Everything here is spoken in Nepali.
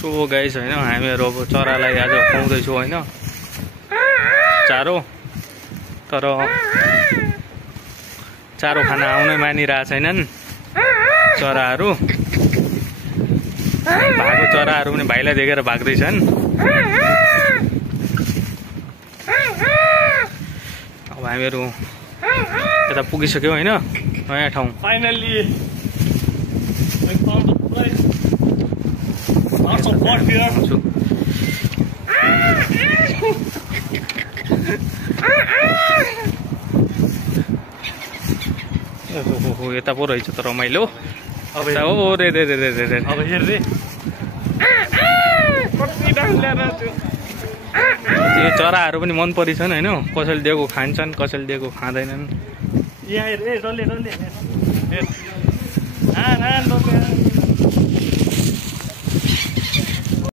सो गाइस होइन हामीहरू अब चरालाई आज खुवाउँदैछौँ होइन चारो। तर चारो खाना आउनै मानिरहेको छैनन् चराहरू। भएको चराहरू पनि भाइलाई देखेर भाग्दैछन्। अब हामीहरू यता पुगिसक्यौँ होइन नयाँ ठाउँ। फाइनली ओहो यता पो रहेछ त रमाइलो। अब यता हो रे रे रे रे रे। अब हेर रे यो चराहरू पनि मन परिछन् होइन। कसैले दिएको खान्छन् कसैले दिएको खाँदैनन्। यहाँ हेर डल्ले डल्ले